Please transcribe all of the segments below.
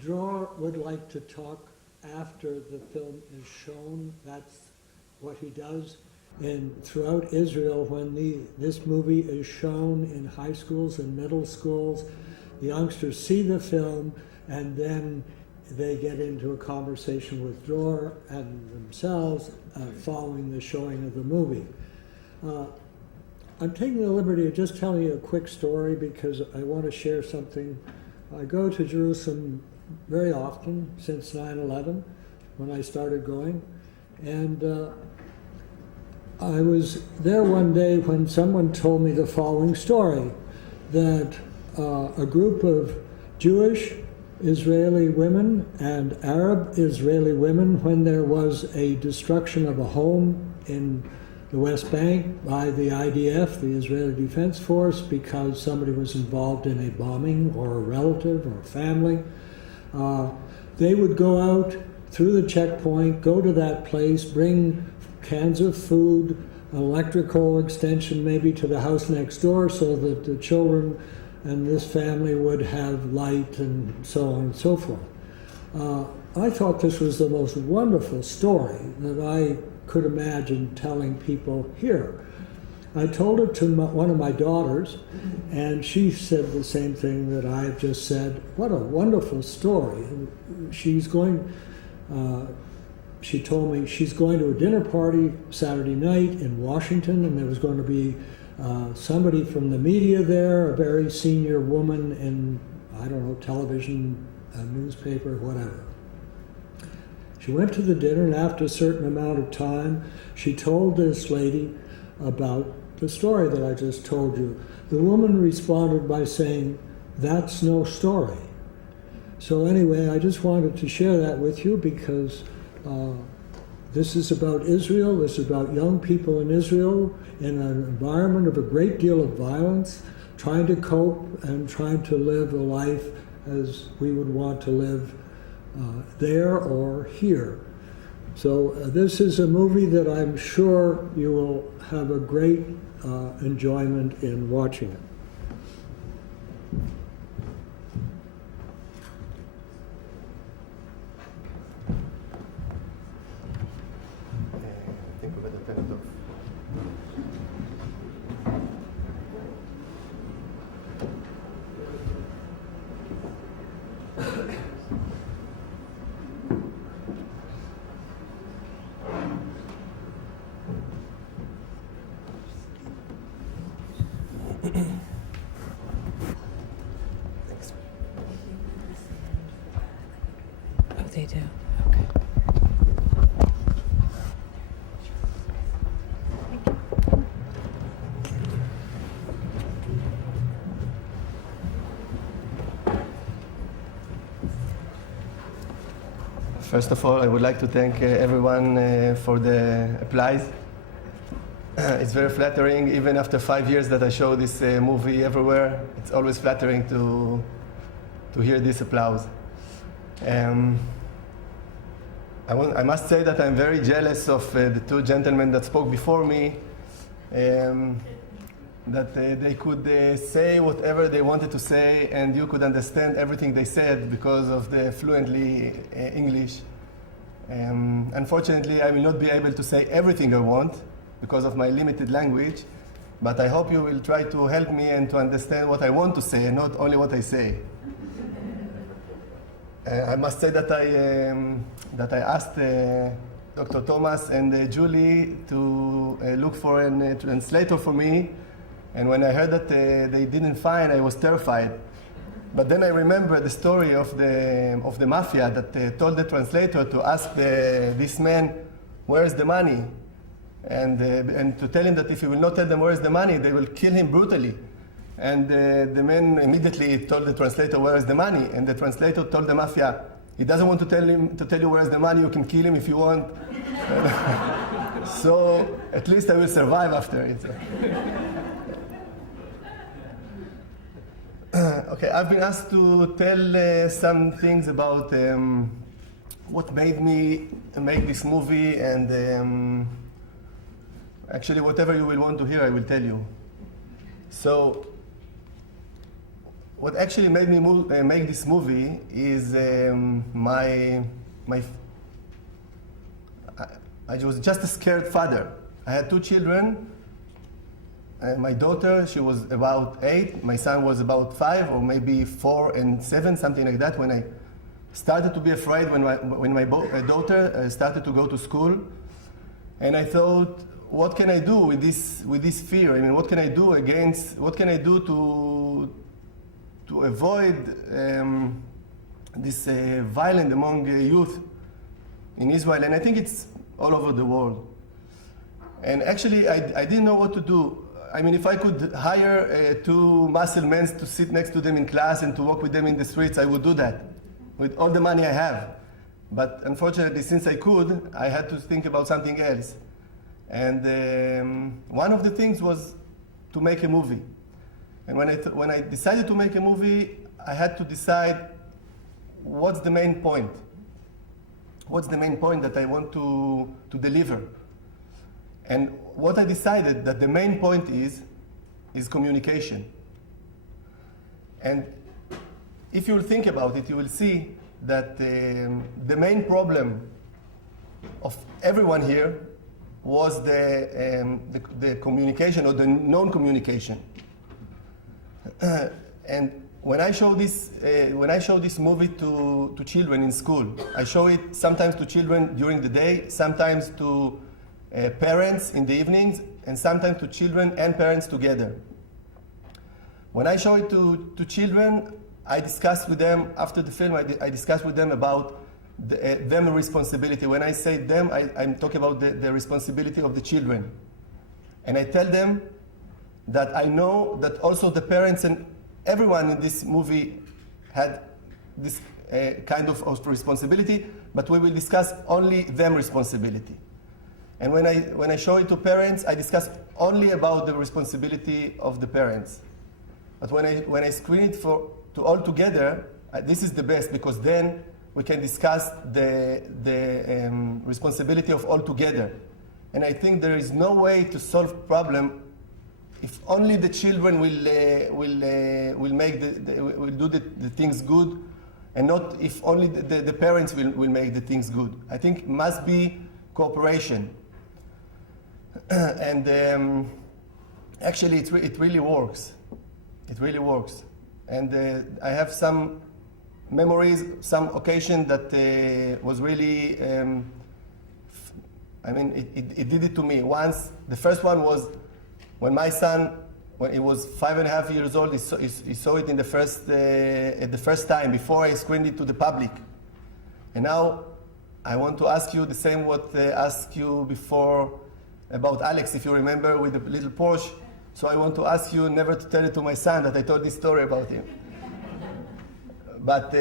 Dror would like to talk after the film is shown. That's what he does. And throughout Israel, when this movie is shown in high schools and middle schools, the youngsters see the film and then they get into a conversation with Dror and themselves following the showing of the movie. I'm taking the liberty of just telling you a quick story because I want to share something. I go to Jerusalem very often since 9/11 when I started going. And I was there one day when someone told me the following story, that a group of Jewish Israeli women and Arab Israeli women, when there was a destruction of a home in the West Bank by the IDF, the Israeli Defense Force, because somebody was involved in a bombing or a relative or a family, they would go out through the checkpoint, go to that place, bring cans of food, electrical extension maybe to the house next door so that the children and this family would have light and so on and so forth. I thought this was the most wonderful story that I could imagine telling people here. I told it to one of my daughters, and she said the same thing that I've just said. What a wonderful story. She's going, she told me she's going to a dinner party Saturday night in Washington, and there was going to be somebody from the media there, a very senior woman in, I don't know, television, a newspaper, whatever. She went to the dinner, and after a certain amount of time, she told this lady about the story that I just told you. The woman responded by saying, "That's no story." So anyway, I just wanted to share that with you because this is about Israel. This is about young people in Israel in an environment of a great deal of violence, trying to cope and trying to live a life as we would want to live there or here. So this is a movie that I'm sure you will have a great enjoyment in watching it. I think we better turn it off. Thanks. Oh, they do. Okay. First of all, I would like to thank everyone for the applause. It's very flattering, even after 5 years that I show this movie everywhere. It's always flattering to hear this applause. I must say that I'm very jealous of the two gentlemen that spoke before me, that they could say whatever they wanted to say, and you could understand everything they said because of the fluently English. Unfortunately, I will not be able to say everything I want because of my limited language, but I hope you will try to help me and to understand what I want to say, and not only what I say. I must say that I asked Dr. Thomas and Julie to look for a translator for me, and when I heard that they didn't find, I was terrified. But then I remember the story of the mafia that told the translator to ask this man, "Where's the money?" And to tell him that if he will not tell them where's the money, they will kill him brutally. And the man immediately told the translator, "Where is the money?" And the translator told the mafia, "He doesn't want to tell you where is the money. You can kill him if you want." So at least I will survive after it. Okay, I've been asked to tell some things about what made me make this movie, and actually whatever you will want to hear, I will tell you. So what actually made me make this movie is I was just a scared father. I had two children. My daughter, she was about 8. My son was about 5, or maybe 4 and 7, something like that. When I started to be afraid, when my daughter started to go to school, and I thought, what can I do with this fear? I mean, what can I do to avoid this violence among youth in Israel? And I think it's all over the world. And actually, I didn't know what to do. I mean, if I could hire 2 muscle men to sit next to them in class and to walk with them in the streets, I would do that with all the money I have. But unfortunately, since I could, I had to think about something else. And one of the things was to make a movie. And when I decided to make a movie, I had to decide what's the main point. What's the main point that I want to deliver? And what I decided that the main point is communication. And if you think about it, you will see that the main problem of everyone here was the communication or the non-communication. And when I show this movie to children in school, I show it sometimes to children during the day, sometimes to parents in the evenings, and sometimes to children and parents together. When I show it to children, I discuss with them, after the film, I discuss with them about them responsibility. When I say them, I'm talking about the responsibility of the children. And I tell them that I know that also the parents and everyone in this movie had this kind of responsibility, but we will discuss only them responsibility. And when I show it to parents, I discuss only about the responsibility of the parents. But when I screen it to all together, this is the best, because then we can discuss the responsibility of all together. And I think there is no way to solve problem if only the children will do the things good, and not if only the parents will make the things good. I think it must be cooperation. And actually, it really works. It really works. And I have some memories, some occasion that was really, I mean, it did it to me. Once, the first one was when my son, when he was 5.5 years old, he saw it at the first time, before I screened it to the public. And now, I want to ask you the same what I asked you before about Alex, if you remember, with the little Porsche. So I want to ask you never to tell it to my son that I told this story about him. But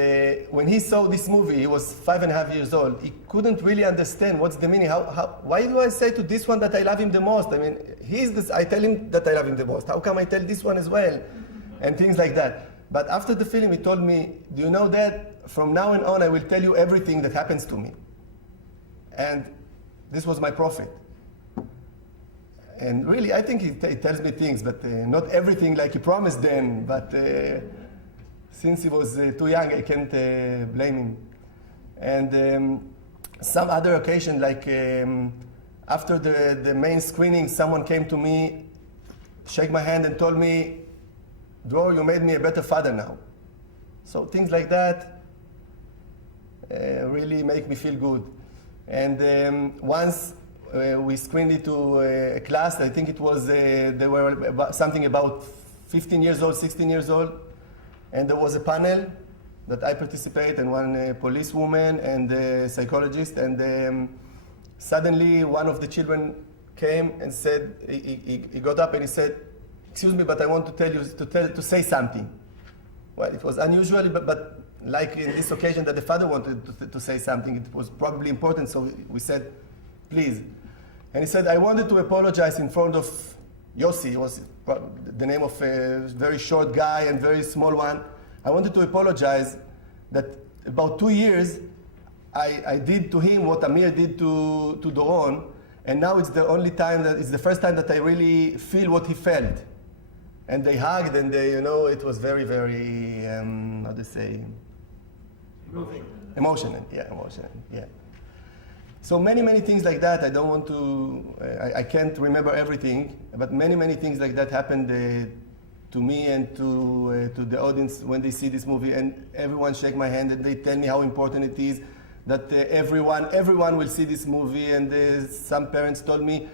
when he saw this movie, he was 5.5 years old. He couldn't really understand what's the meaning. Why do I say to this one that I love him the most? I mean, I tell him that I love him the most. How come I tell this one as well? And things like that. But after the film, he told me, do you know that from now on, I will tell you everything that happens to me. And this was my prophet. And really, I think he tells me things, but not everything like he promised then. But since he was too young, I can't blame him. And some other occasion, like after the main screening, someone came to me, shake my hand, and told me, Dror, you made me a better father now. So things like that really make me feel good. And once we screened it to a class, I think it was, they were something about 15 years old, 16 years old, and there was a panel that I participated, and one policewoman and a psychologist, and suddenly one of the children came and said, he got up and he said, excuse me, but I want to tell you, to say something. Well, it was unusual, but like in this occasion that the father wanted to say something, it was probably important, so we said, please. And he said, I wanted to apologize in front of Yossi. It was the name of a very short guy and very small one. I wanted to apologize that about 2 years I did to him what Amir did to Doron, and now it's the first time that I really feel what he felt. and they hugged, and they, it was very, very, how to say? Emotional, yeah. So many things like that. I don't want to, I can't remember everything, but many things like that happened to me and to the audience when they see this movie, and everyone shake my hand and they tell me how important it is that everyone will see this movie, and some parents told me,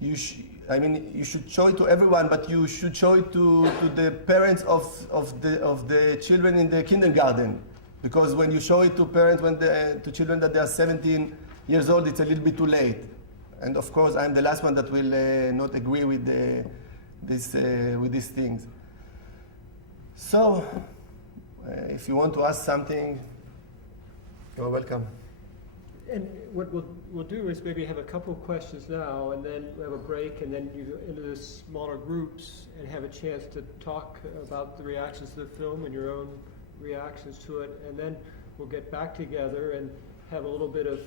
you should show it to everyone, but you should show it to the parents of the children in the kindergarten, because when you show it to parents to children that they are 17 years old, it's a little bit too late. And of course, I'm the last one that will not agree with these things. So, if you want to ask something, you're welcome. And what we'll do is maybe have a couple of questions now, and then we have a break, and then you go into the smaller groups and have a chance to talk about the reactions to the film and your own reactions to it, and then we'll get back together and have a little bit of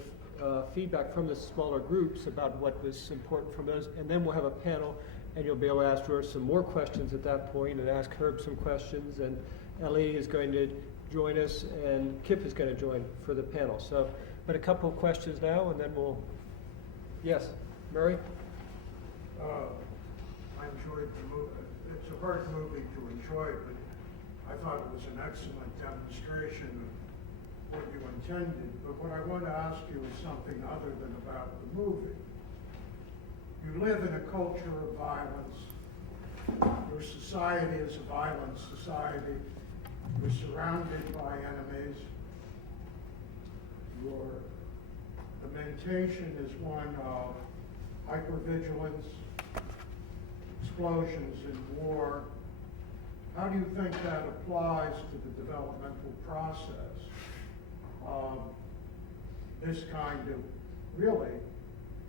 feedback from the smaller groups about what was important from those, and then we'll have a panel, and you'll be able to ask her some more questions at that point, and ask Herb some questions, and Ellie is going to join us, and Kip is going to join for the panel. So, but a couple of questions now, and then we'll, yes, Murray? I enjoyed the movie. It's a hard movie to enjoy, but I thought it was an excellent demonstration of what you intended. But what I want to ask you is something other than about the movie. You live in a culture of violence. Your society is a violent society. You're surrounded by enemies. Your lamentation is one of hypervigilance, explosions in war. How do you think that applies to the developmental process of this kind of, really,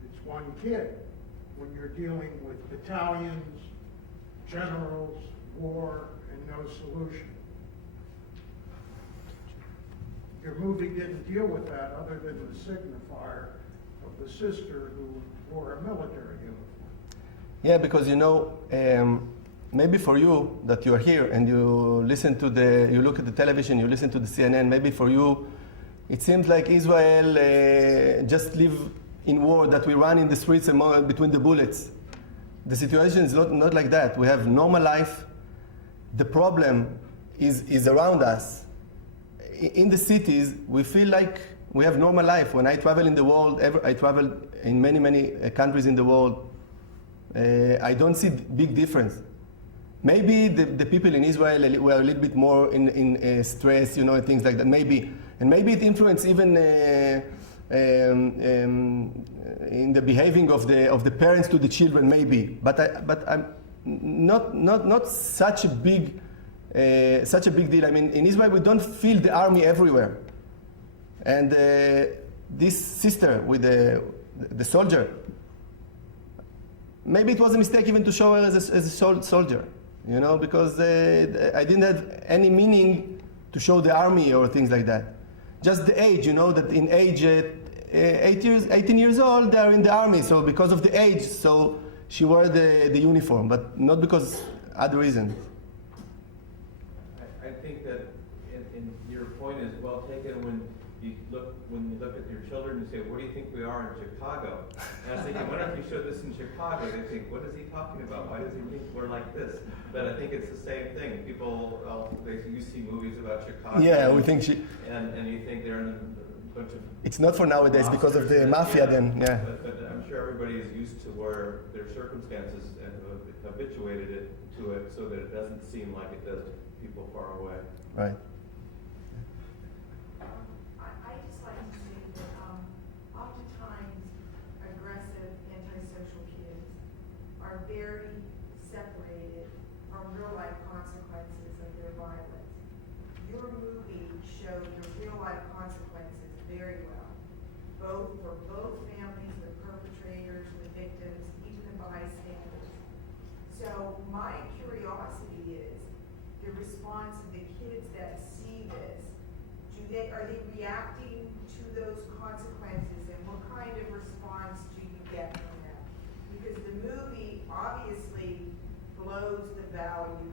it's one kid, when you're dealing with battalions, generals, war, and no solution? Your movie didn't deal with that other than the signifier of the sister who wore a military uniform. Yeah, because maybe for you that you are here and you look at the television, you listen to the CNN, maybe for you it seems like Israel just live in war, that we run in the streets between the bullets. The situation is not like that. We have normal life. The problem is around us. In the cities, we feel like we have normal life. When I travel in the world, I travel in many countries in the world, I don't see big difference. Maybe the people in Israel were a little bit more in stress, things like that. Maybe it influenced even in the behaving of the parents to the children. Maybe, but I'm not such a big deal. I mean, in Israel we don't feel the army everywhere, and this sister with the soldier. Maybe it was a mistake even to show her as a soldier, because I didn't have any meaning to show the army or things like that. Just the age, that in age 18 years old, they are in the army. So because of the age, so she wore the uniform, but not because other reasons. I think that in your point is well taken when you look at your children and say, where do you think we are in Chicago? And I was thinking, what if you showed this in Chicago? They think, what is he talking about? Why does he think we're like this? But I think it's the same thing. People, you see movies about Chicago. Yeah, we think and you think they're in a bunch of... It's not for nowadays because of the mafia then, yeah. But I'm sure everybody is used to where their circumstances and have habituated it to it so that it doesn't seem like it does to people far away. Right. I just like to say that oftentimes aggressive antisocial kids are very separated from real life consequences of their violence. Your movie showed the real life consequences very well, both for both families, the perpetrators, the victims, even the bystanders. So my curiosity is the response of the kids that see this. Are they reacting to those consequences, and what kind of response do you get from them? Because the movie obviously blows the value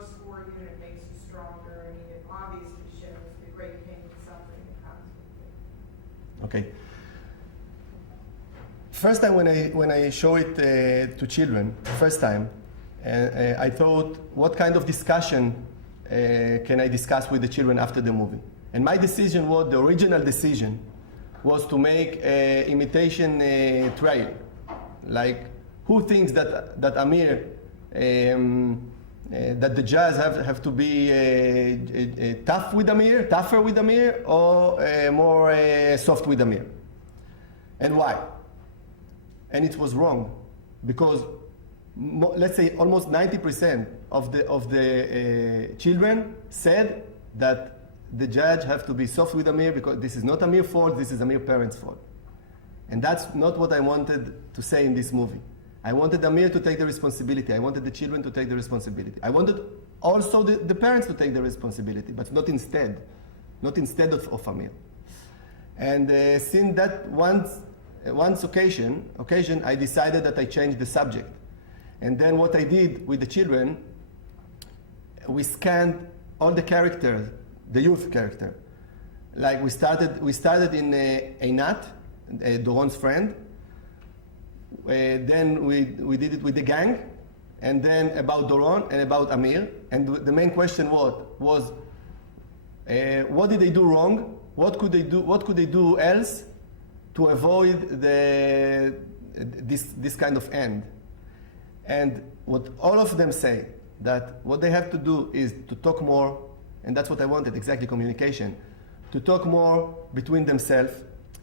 works for you and it makes you stronger. I mean, it obviously shows the great pain and suffering that comes with it. Okay. First time when I show it to children, first time, I thought, what kind of discussion can I discuss with the children after the movie? And my decision was, the original decision was to make an imitation trial. Like, who thinks that Amir, that the judge have to be tougher with Amir, or more soft with Amir? And why? And it was wrong, because let's say almost 90% of the children said that the judge have to be soft with Amir because this is not Amir's fault, this is Amir's parents' fault. And that's not what I wanted to say in this movie. I wanted Amir to take the responsibility. I wanted the children to take the responsibility. I wanted also the parents to take the responsibility, but not instead of Amir. And since that once occasion, I decided that I changed the subject. And then what I did with the children, we scanned all the characters, the youth character. Like we started in Einat, Doron's friend. Then we did it with the gang, and then about Doron and about Amir. And the main question was what did they do wrong? What could they do else to avoid this kind of end? And what all of them say, that what they have to do is to talk more, and that's what I wanted, exactly, communication. To talk more between themselves,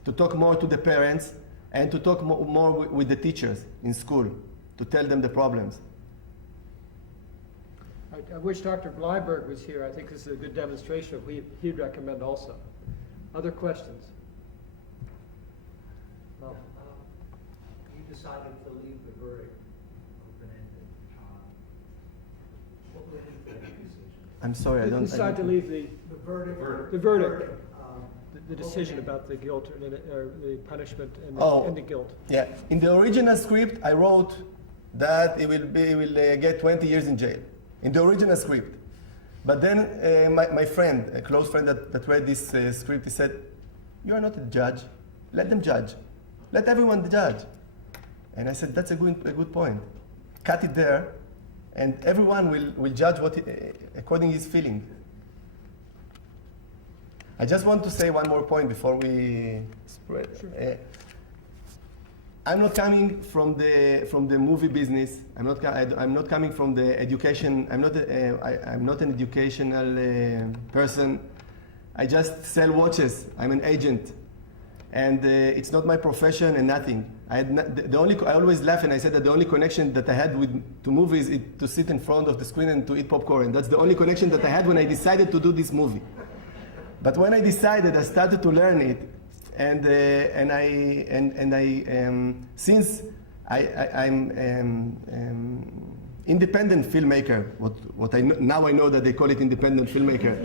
to talk more to the parents, and to talk more with the teachers in school, to tell them the problems. I wish Dr. Bleiberg was here. I think this is a good demonstration of what he'd recommend also. Other questions? No. You decided to leave the verdict open-ended. What went into that decision? I'm sorry, I don't... Decide to leave the verdict. The verdict. The decision about the guilt or the punishment and the guilt. Yeah, in the original script, I wrote that he will get 20 years in jail. In the original script. But then my friend, a close friend that read this script, he said, "You are not a judge. Let them judge. Let everyone judge." And I said, "That's a good point. Cut it there, and everyone will judge according to his feeling." I just want to say one more point before we spread. Sure. I'm not coming from the movie business. I'm not coming from the education. I'm not an educational person. I just sell watches. I'm an agent, and it's not my profession and nothing. I always laugh and I said that the only connection that I had to movies is to sit in front of the screen and to eat popcorn. That's the only connection that I had when I decided to do this movie. But when I decided, I started to learn it, since I'm independent filmmaker. What I now I know that they call it independent filmmaker.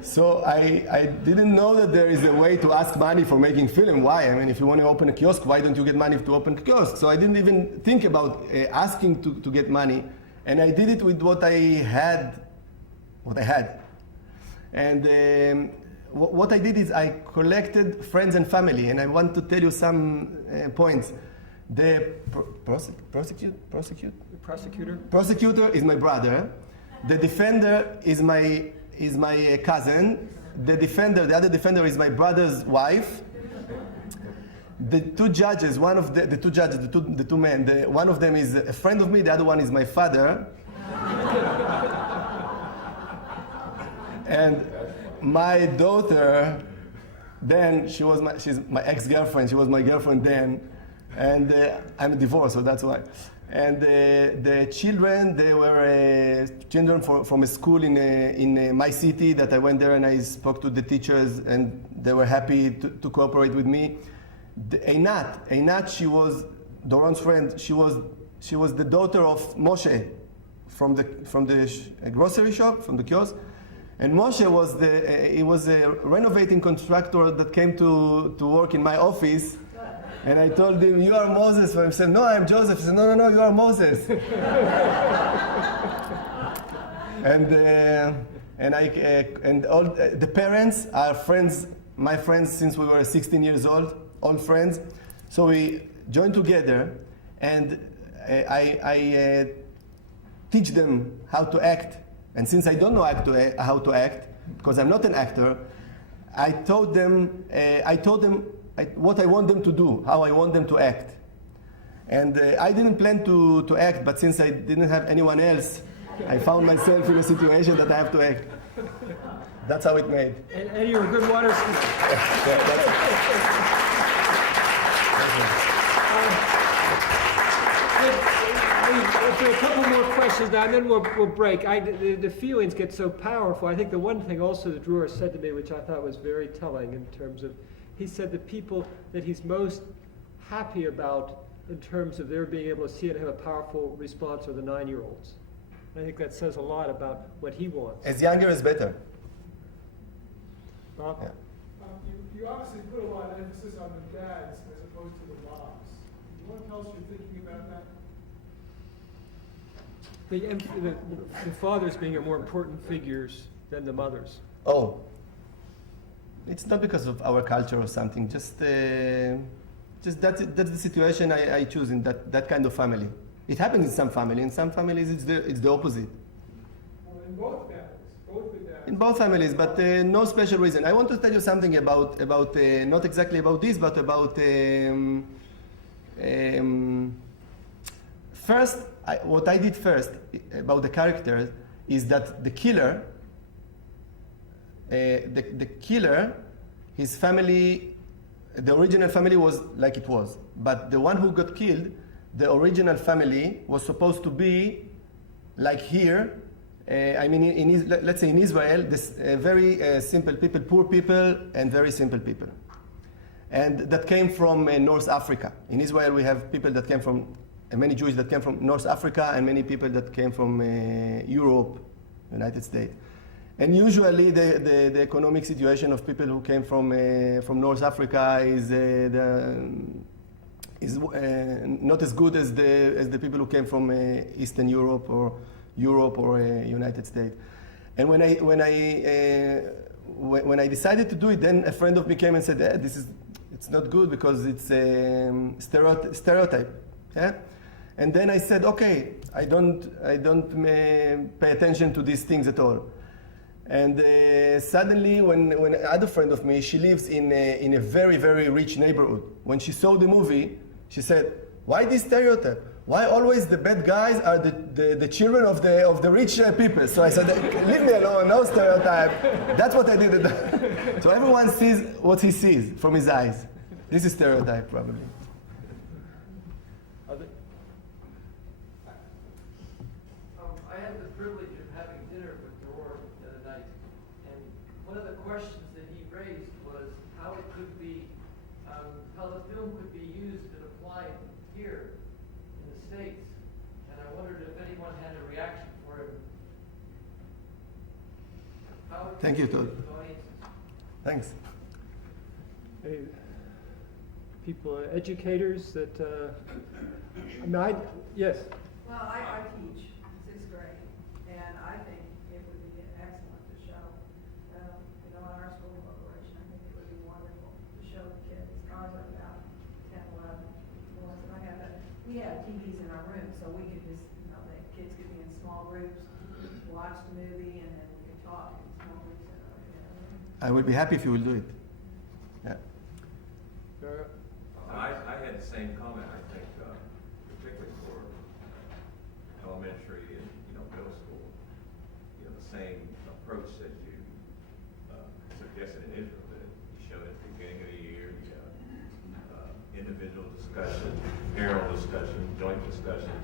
So I didn't know that there is a way to ask money for making film. Why? I mean, if you want to open a kiosk, why don't you get money to open a kiosk? So I didn't even think about asking to get money, and I did it with what I had. And what I did is I collected friends and family, and I want to tell you some points. The prosecutor is my brother. The defender is my cousin. The other defender is my brother's wife. The two judges, the two men, one of them is a friend of me, the other one is my father. And my daughter, then she's my ex-girlfriend. She was my girlfriend then, and I'm divorced, so that's why. And the children, they were children from a school in my city that I went there and I spoke to the teachers, and they were happy to cooperate with me. Einat, she was Doron's friend. She was the daughter of Moshe from the grocery shop, from the kiosk. And Moshe was a renovating contractor that came to work in my office. And I told him, "You are Moses." And he said, "No, I'm Joseph." He said, "No, no, no, you are Moses." and all the parents are friends, my friends since we were 16 years old, all friends. So we joined together, and I teach them how to act. And since I don't know how to act, because I'm not an actor, I told them what I want them to do, how I want them to act. And I didn't plan to act, but since I didn't have anyone else, I found myself in a situation that I have to act. That's how it made. And you're a good water skier. There are a couple more questions now, and then we'll break. The feelings get so powerful. I think the one thing also that Dror said to me, which I thought was very telling in terms of, he said the people that he's most happy about in terms of their being able to see it and have a powerful response are the 9-year-olds. I think that says a lot about what he wants. As younger is better. Bob? Yeah. You obviously put a lot of emphasis on the dads as opposed to the moms. You want to tell us your thinking about that? The fathers being more important figures than the mothers. Oh, it's not because of our culture or something. Just that's the situation I choose in that kind of family. It happens in some family. In some families, it's the opposite. Well, in both families, both the dads. In both families, but no special reason. I want to tell you something about not exactly about this, but about first. What I did first about the characters is that the killer, his family, the original family was like it was, but the one who got killed, the original family was supposed to be like here. I mean, let's say in Israel, this very simple people, poor people, and very simple people, and that came from North Africa. In Israel, we have people that came from. Many Jews that came from North Africa and many people that came from Europe, United States. And usually the economic situation of people who came from North Africa is not as good as the people who came from Eastern Europe or United States. And when I decided to do it, then a friend of me came and said, it's not good because it's stereotype. Yeah? And then I said, okay, I don't pay attention to these things at all. And suddenly, when another friend of me, she lives in a very, very rich neighborhood. When she saw the movie, she said, why this stereotype? Why always the bad guys are the children of the rich people? So I said, leave me alone, no stereotype. That's what I did. So everyone sees what he sees from his eyes. This is stereotype, probably. I had the privilege of having dinner with Dror the other night, and one of the questions that he raised was how it could be, how the film could be used and applied here in the States. And I wondered if anyone had a reaction for him. How it could Thank you, be Todd. used with audiences. Thanks. Hey, people, educators that, yes. Well, I teach 6th grade, and I think it would be excellent to show, in our school corporation, I think it would be wonderful to show the kids. Ours are about 10, 11, boys, and we have TVs in our room, so we could just, the kids could be in small groups, watch the movie, and then we could talk in small groups in our room. I would be happy if you will do it. Yeah. I had the same comment, I think, particularly for elementary and, middle school. The same approach that you suggested in Israel, that you showed at the beginning of the year, individual discussion, parental discussion, joint discussion,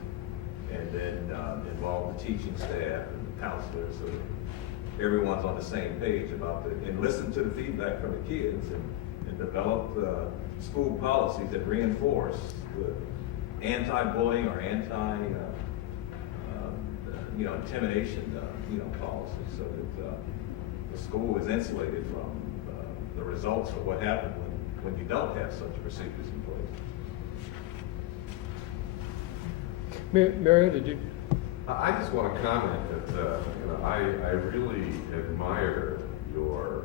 and then involve the teaching staff and the counselors so that everyone's on the same page about and listen to the feedback from the kids and develop school policies that reinforce the anti-bullying or intimidation, policies, so that the school is insulated from the results of what happened when you don't have such procedures in place. Mary, did you? I just want to comment that I really admire your,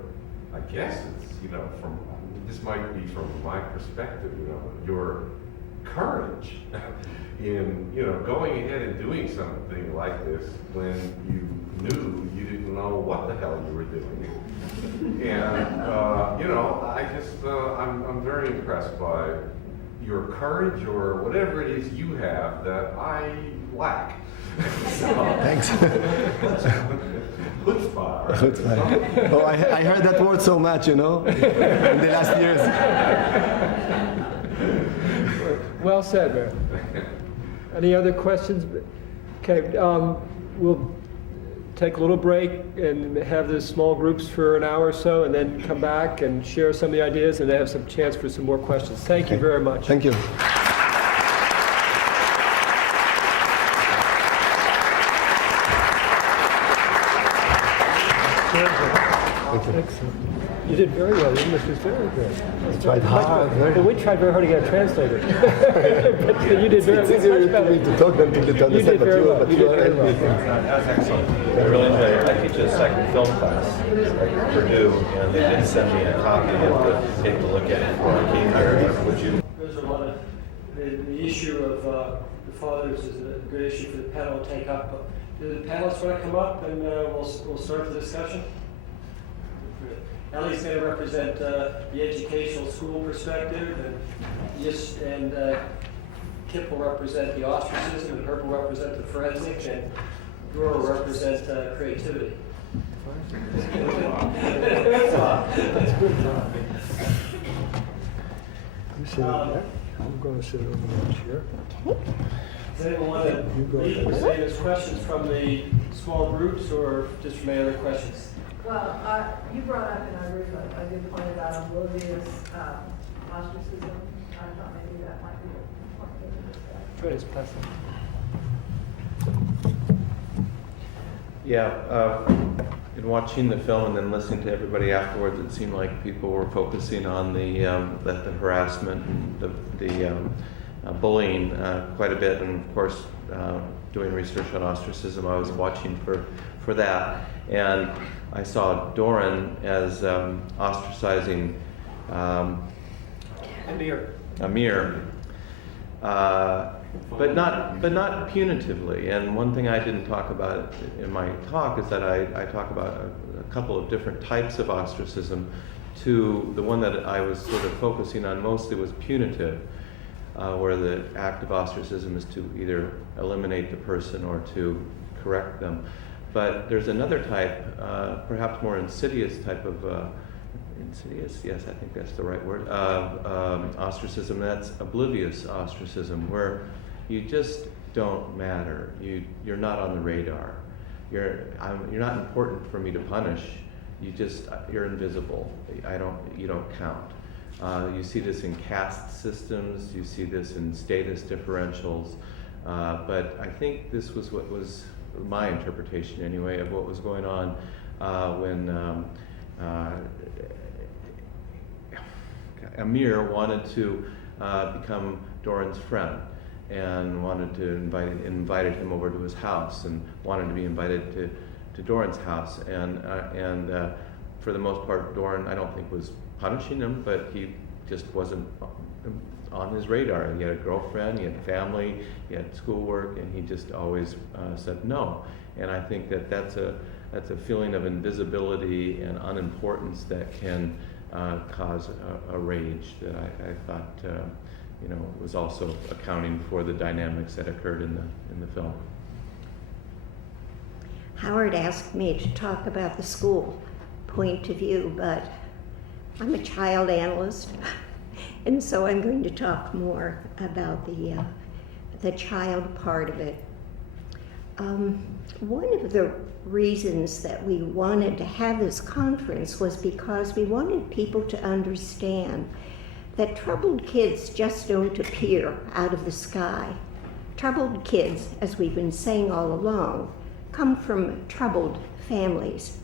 I guess it's from, this might be from my perspective, your courage in going ahead and doing something like this when you knew you didn't know what the hell you were doing. And I just I'm very impressed by your courage or whatever it is you have that I lack. Thanks. Chutzpah, right? Chutzpah. Oh, I heard that word so much, in the last years. Well said, Mary. Any other questions? Okay, we'll take a little break and have the small groups for an hour or so, and then come back and share some of the ideas, and then have some chance for some more questions. Thank you very much. Thank you. Excellent. You did very well. Your English was very good. I tried hard. Well, we tried very hard to get a translator. But you did very well. It's easier for me to talk than to understand, You did very well. but you are well. That was excellent. I really enjoyed it. I teach a second film class at Purdue, and they did send me a copy of it to look at it before I came here. Would you? There's a lot of, the issue of the fathers is a good issue for the panel to take up. Do the panelists want to come up and we'll start the discussion? Ellie's going to represent the educational school perspective, and Kip will represent the ostracism, and Herb will represent the forensic, and Dora will represent creativity. That's good. You sit over there. I'm going to sit over there here. Does anyone want to lead with any of those questions from the small groups, or just from any other questions? Well, you brought up in our group a good point about oblivious ostracism. I thought maybe that might be a point to discuss. Good, pass Yeah, in watching the film and then listening to everybody afterwards, it seemed like people were focusing on the harassment and the bullying quite a bit, and of course, doing research on ostracism, I was watching for that, and I saw Doran as ostracizing Amir, but not punitively. And one thing I didn't talk about in my talk is that I talk about a couple of different types of ostracism. To the one that I was sort of focusing on mostly was punitive, where the act of ostracism is to either eliminate the person or to correct them. But there's another type, perhaps more insidious type of, insidious, yes, I think that's the right word, ostracism. That's oblivious ostracism, where you just don't matter. You're not on the radar. You're not important for me to punish. You're invisible. You don't count. You see this in caste systems. You see this in status differentials. But I think this was what was my interpretation anyway of what was going on when Amir wanted to become Doran's friend and wanted to invited him over to his house and wanted to be invited to Doran's house, and for the most part Doran I don't think was punishing him, but he just wasn't on his radar. He had a girlfriend, he had family, he had schoolwork, and he just always said no. And I think that's a feeling of invisibility and unimportance that can cause a rage that I thought was also accounting for the dynamics that occurred in the film. Howard asked me to talk about the school point of view, but I'm a child analyst. And so I'm going to talk more about the child part of it. One of the reasons that we wanted to have this conference was because we wanted people to understand that troubled kids just don't appear out of the sky. Troubled kids, as we've been saying all along, come from troubled families.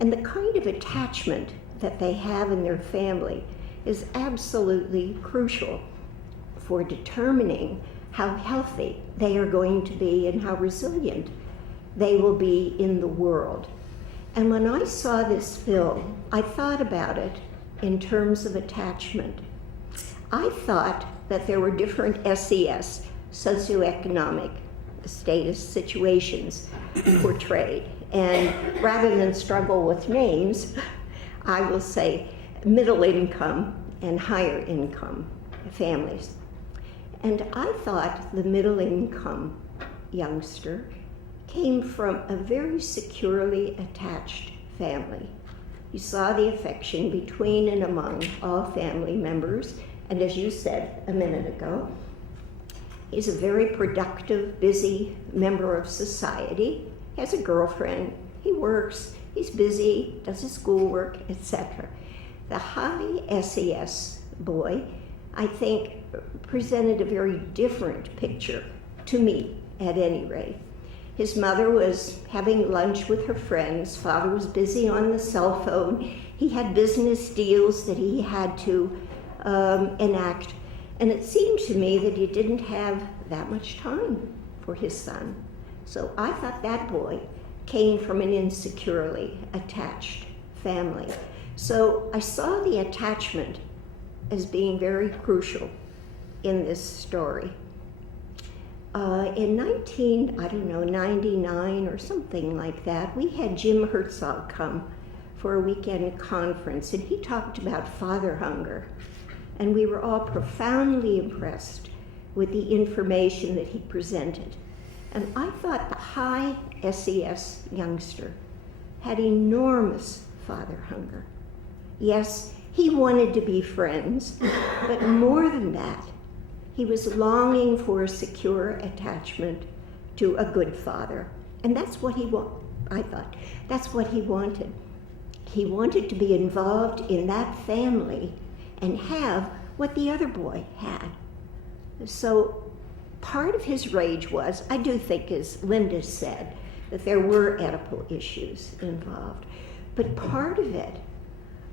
And the kind of attachment that they have in their family is absolutely crucial for determining how healthy they are going to be and how resilient they will be in the world. And when I saw this film, I thought about it in terms of attachment. I thought that there were different SES, socioeconomic status situations, portrayed. And rather than struggle with names, I will say middle income and higher income families. And I thought the middle income youngster came from a very securely attached family. You saw the affection between and among all family members, and as you said a minute ago, he's a very productive, busy member of society, has a girlfriend, he works, he's busy, does his schoolwork, etc. The high SES boy, I think, presented a very different picture, to me at any rate. His mother was having lunch with her friends, father was busy on the cell phone, he had business deals that he had to enact, and it seemed to me that he didn't have that much time for his son. So I thought that boy came from an insecurely attached family. So I saw the attachment as being very crucial in this story. In 99 or something like that, we had Jim Herzog come for a weekend conference, and he talked about father hunger. And we were all profoundly impressed with the information that he presented. And I thought the high SES youngster had enormous father hunger. Yes, he wanted to be friends, but more than that, he was longing for a secure attachment to a good father. And that's what he wanted, I thought. That's what he wanted. He wanted to be involved in that family and have what the other boy had. So part of his rage was, I do think, as Linda said, that there were Oedipal issues involved. But part of it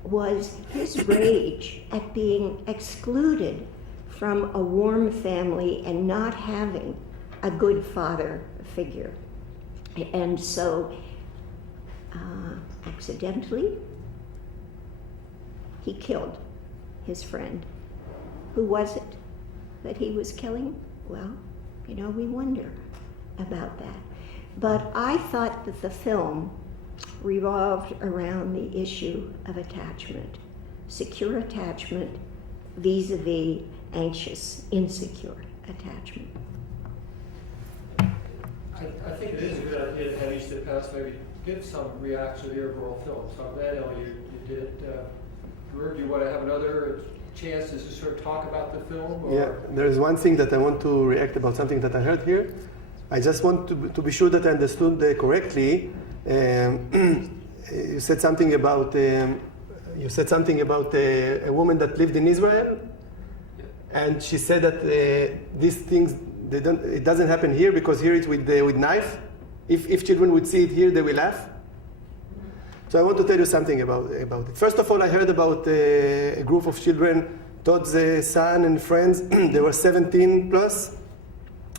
was his rage at being excluded from a warm family and not having a good father figure. And so, accidentally, he killed his friend. Who was it that he was killing? Well, we wonder about that. But I thought that the film revolved around the issue of attachment, secure attachment vis-a-vis anxious, insecure attachment. I think it is a good idea to have each of the panelists maybe give some reaction to the overall film. So I'm glad, Ellie, you did it. Drew, do you want to have another chance to sort of talk about the film? Or? Yeah, there is one thing that I want to react about, something that I heard here. I just want to be sure that I understood correctly. You said something about a woman that lived in Israel, and she said that these things it doesn't happen here because here it's with knife. If children would see it here, they will laugh. So I want to tell you something about it. First of all, I heard about a group of children, Todd's son and friends. There were 17 plus,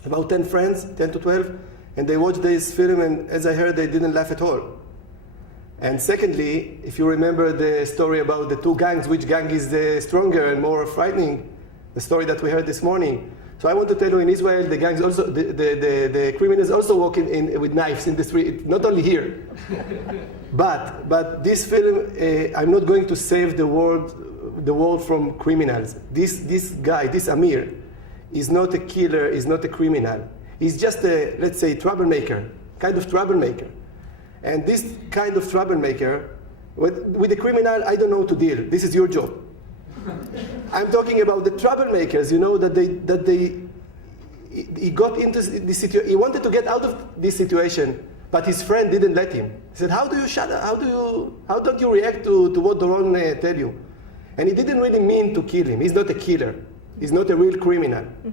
about 10 friends, 10 to 12, and they watched this film, and as I heard, they didn't laugh at all. And secondly, if you remember the story about the two gangs, which gang is stronger and more frightening, the story that we heard this morning. So I want to tell you, in Israel, the gangs also, the criminals also walk in with knives in the street, not only here. But this film, I'm not going to save the world from criminals. This guy, this Amir, is not a killer, is not a criminal. He's just a, let's say, troublemaker, kind of troublemaker. And this kind of troublemaker, with the criminal, I don't know how to deal. This is your job. I'm talking about the troublemakers, he got into this situation. He wanted to get out of this situation, but his friend didn't let him. He said, how do you shut up? How don't you react to what Doron tell you? And he didn't really mean to kill him. He's not a killer. He's not a real criminal. Mm-hmm.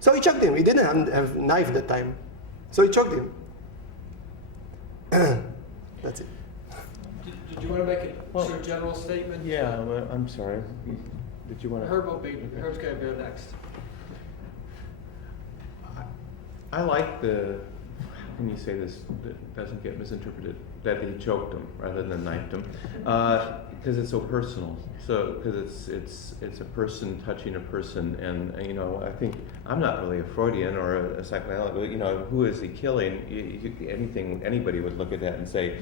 So he choked him. He didn't have a knife that time. So he choked him. That's it. Did you want to make a sort of general statement? Yeah, well, I'm sorry. Did you want to? Herb's going to go next. I like the, how can you say this, that doesn't get misinterpreted, that he choked him rather than knifed him, because it's so personal. So, because it's a person touching a person, and you know, I think, I'm not really a Freudian or a psychoanalyst, you know, who is he killing? Anybody would look at that and say,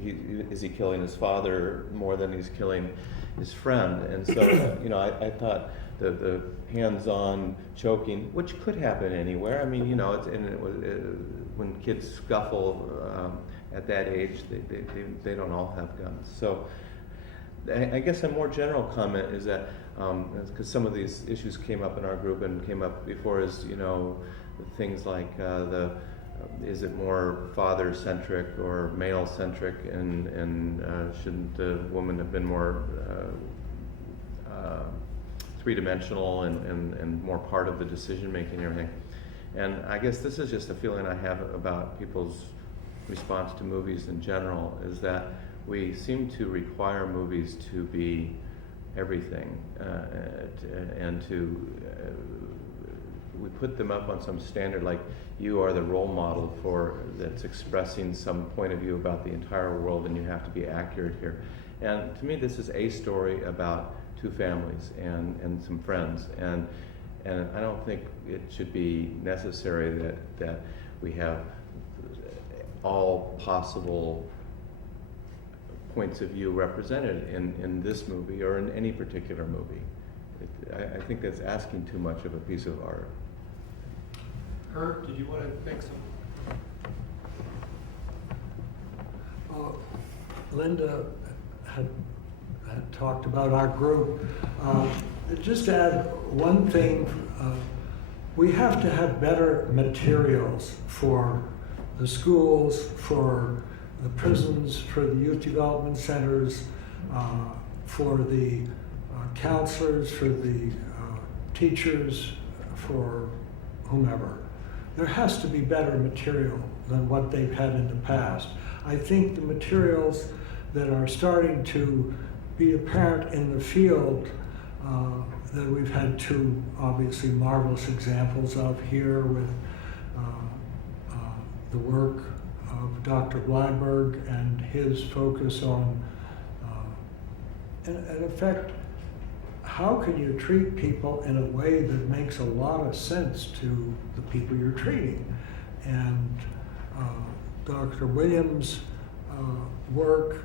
is he killing his father more than he's killing his friend? And so, you know, I thought the hands-on choking, which could happen anywhere. I mean, you know, when kids scuffle at that age, they don't all have guns. So I guess a more general comment is that, because some of these issues came up in our group and came up before, is, you know, things like is it more father-centric or male-centric, and shouldn't the woman have been more three-dimensional and more part of the decision-making and everything. And I guess this is just a feeling I have about people's response to movies in general, is that we seem to require movies to be everything, and we put them up on some standard, like you are the role model that's expressing some point of view about the entire world, and you have to be accurate here. And to me, this is a story about two families and some friends, and I don't think it should be necessary that we have all possible points of view represented in this movie or in any particular movie. I think that's asking too much of a piece of art. Herb, did you want to make some? Linda had talked about our group. Just to add one thing, we have to have better materials for the schools, for the prisons, for the youth development centers, for the counselors, for the teachers, for whomever. There has to be better material than what they've had in the past. I think the materials that are starting to be apparent in the field, that we've had two obviously marvelous examples of here with the work of Dr. Bleiberg and his focus on, in effect, how can you treat people in a way that makes a lot of sense to the people you're treating? And Dr. Williams' work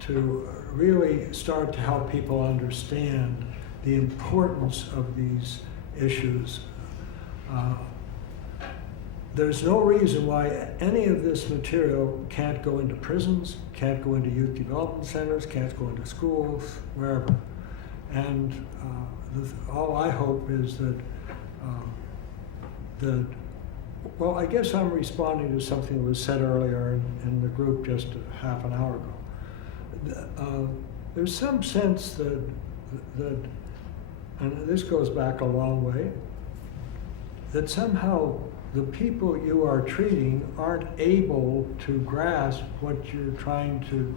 to really start to help people understand the importance of these issues. There's no reason why any of this material can't go into prisons, can't go into youth development centers, can't go into schools, wherever. And all I hope is that, well, I guess I'm responding to something that was said earlier in the group just half an hour ago. There's some sense that, and this goes back a long way, that somehow the people you are treating aren't able to grasp what you're trying to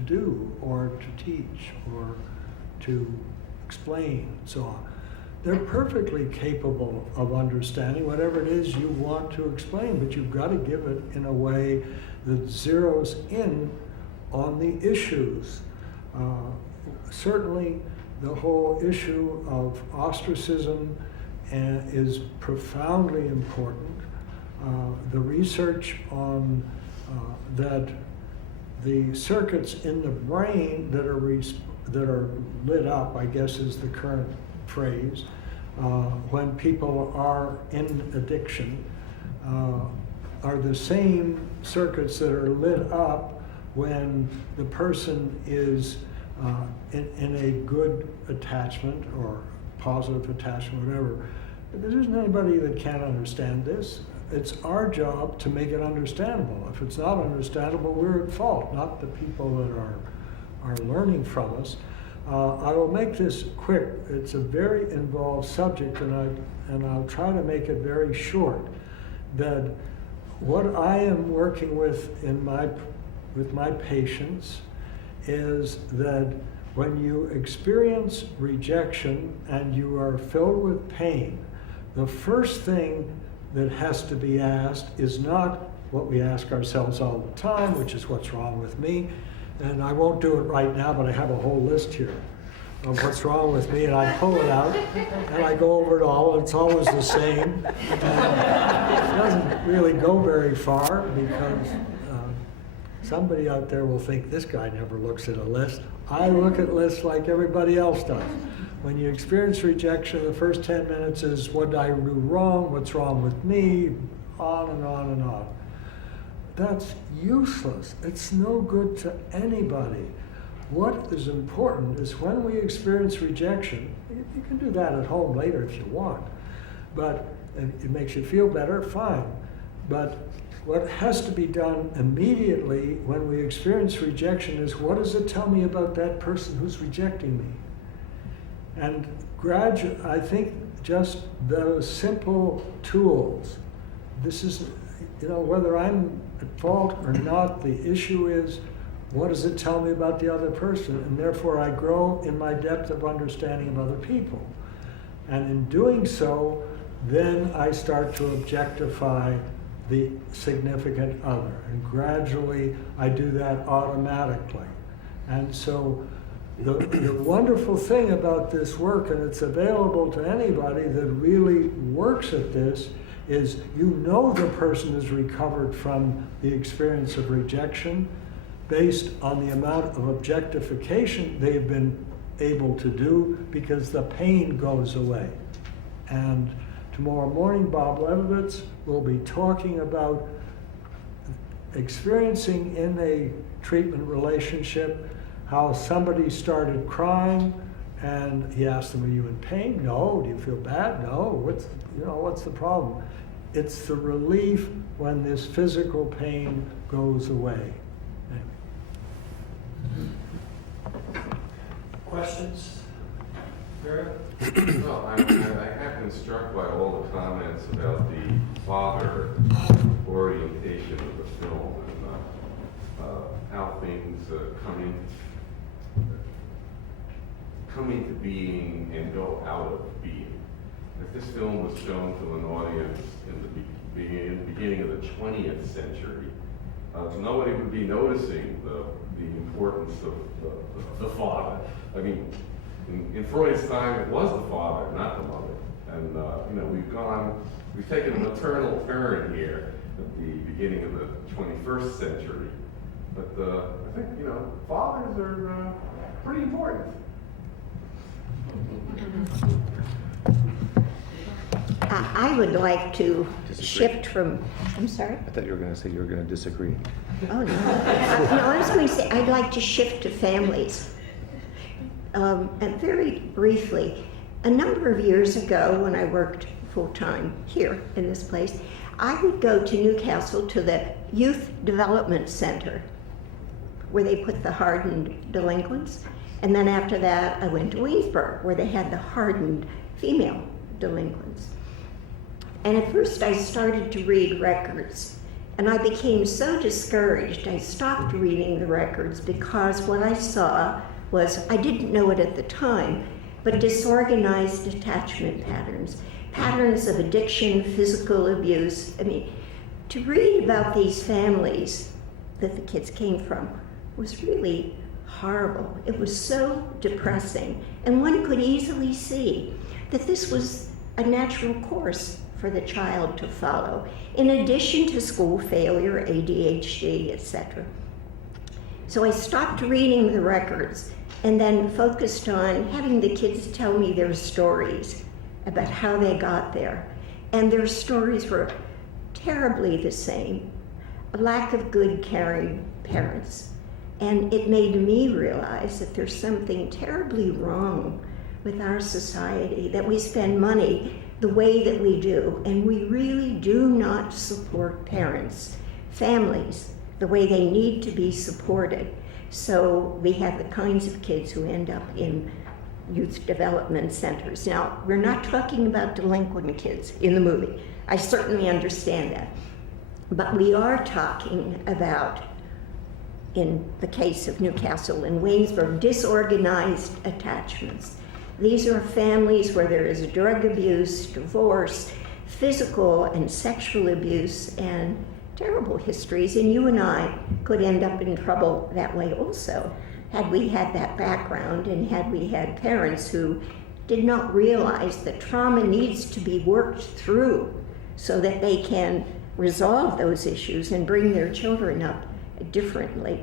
do or to teach or to explain and so on. They're perfectly capable of understanding whatever it is you want to explain, but you've got to give it in a way that zeroes in on the issues. Certainly the whole issue of ostracism is profoundly important. The research on that the circuits in the brain that are lit up, I guess is the current phrase, when people are in addiction, are the same circuits that are lit up when the person is in a good attachment or positive attachment, whatever. There isn't anybody that can't understand this. It's our job to make it understandable. If it's not understandable, we're at fault, not the people that are learning from us. I will make this quick. It's a very involved subject, and I'll try to make it very short. That what I am working with with my patients is that when you experience rejection and you are filled with pain, the first thing that has to be asked is not what we ask ourselves all the time, which is what's wrong with me. And I won't do it right now, but I have a whole list here of what's wrong with me, and I pull it out and I go over it all, and it's always the same. And it doesn't really go very far because somebody out there will think this guy never looks at a list. I look at lists like everybody else does. When you experience rejection, the first 10 minutes is what did I do wrong, what's wrong with me, on and on and on. That's useless. It's no good to anybody. What is important is when we experience rejection, you can do that at home later if you want, but it makes you feel better, fine. But what has to be done immediately when we experience rejection is, what does it tell me about that person who's rejecting me? And I think just those simple tools, this is, whether I'm at fault or not, the issue is, what does it tell me about the other person? And therefore I grow in my depth of understanding of other people. And in doing so, then I start to objectify the significant other. And gradually I do that automatically. And so the wonderful thing about this work, and it's available to anybody that really works at this, is the person is recovered from the experience of rejection based on the amount of objectification they've been able to do, because the pain goes away. And tomorrow morning, Bob Levovitz will be talking about experiencing in a treatment relationship how somebody started crying, and he asked them, are you in pain? No. Do you feel bad? No. What's the problem? It's the relief when this physical pain goes away. Questions? Vera? Well, I have been struck by all the comments about the father orientation of the film and how things come into being and go out of being. If this film was shown to an audience in the beginning of the 20th century, nobody would be noticing the importance of the father. I mean, in Freud's time, it was the father, not the mother. And we've taken a maternal turn here at the beginning of the 21st century. But I think, fathers are pretty important. I would like to shift from, I'm sorry? I thought you were going to say you were going to disagree. Oh, no. No, I was going to say I'd like to shift to families. And very briefly, a number of years ago when I worked full-time here in this place, I would go to Newcastle to the Youth Development Center where they put the hardened delinquents. And then after that, I went to Waynesburg where they had the hardened female delinquents. And at first I started to read records, and I became so discouraged I stopped reading the records because what I saw was, I didn't know it at the time, but disorganized attachment patterns, patterns of addiction, physical abuse. I mean, to read about these families that the kids came from was really horrible. It was so depressing, and one could easily see that this was a natural course for the child to follow, in addition to school failure, ADHD, etc. So I stopped reading the records and then focused on having the kids tell me their stories about how they got there. And their stories were terribly the same. A lack of good, caring parents. And it made me realize that there's something terribly wrong with our society, that we spend money the way that we do, and we really do not support parents, families, the way they need to be supported. So we have the kinds of kids who end up in youth development centers. Now, we're not talking about delinquent kids in the movie. I certainly understand that. But we are talking about in the case of Newcastle and Waynesburg, disorganized attachments. These are families where there is drug abuse, divorce, physical and sexual abuse, and terrible histories, and you and I could end up in trouble that way also, had we had that background and had we had parents who did not realize that trauma needs to be worked through so that they can resolve those issues and bring their children up differently.